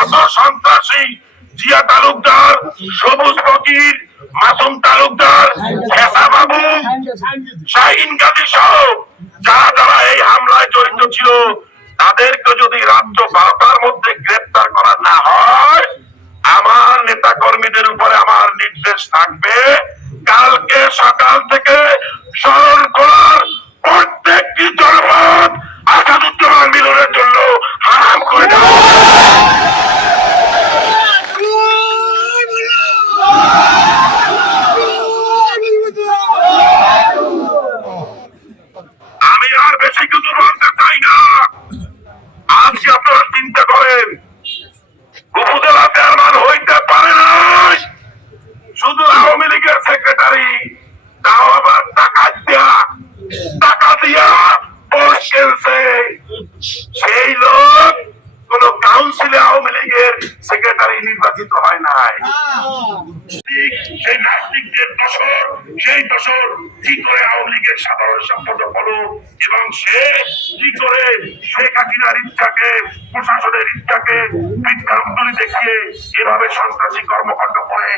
যত সন্ত্রাসী জিয়া তালুকদার, সবুজ ফকির, মাসুম তালুকদার, হেসা বাবু, শাহিন গাজী সহ যারা যারা এই হামলায় জড়িত ছিল তাদেরকে যদি রাত্র 12টার মধ্যে গ্রেপ্তার করা না হয়, আমার নেতা কর্মীদের উপরে আমার নির্দেশ থাকবে কালকে সকাল থেকে স্মরণ করার প্রত্যেকটি জনপদ আসাদুজ্জামান মিলনের জন্য হারাম করে দেওয়া। আমি আর বেশি কিছু বলতে চাই না। আজকে আপনারা চিন্তা করেন, উপজেলা চেয়ারম্যান হইতে পারে নাই শুধু আওয়ামী লীগের সেক্রেটারি, তাও আবার টাকা দিয়া পোস্ট খেলছে। সেই লোক কোন কাউন্সিলে আওয়ামী লীগের সেক্রেটারি নির্বাচিত হয় নাই। সেই নাস্তিকদের দোষর, সেই দোষর কি করে আওয়ামী লীগের সাধারণ সম্পাদক হলো এবং সে কি করে শেখ হাসিনার ইচ্ছাকে, প্রশাসনের ইচ্ছাকে বিভ্রান্তরি দেখিয়ে এভাবে সন্ত্রাসী কর্মকাণ্ড করে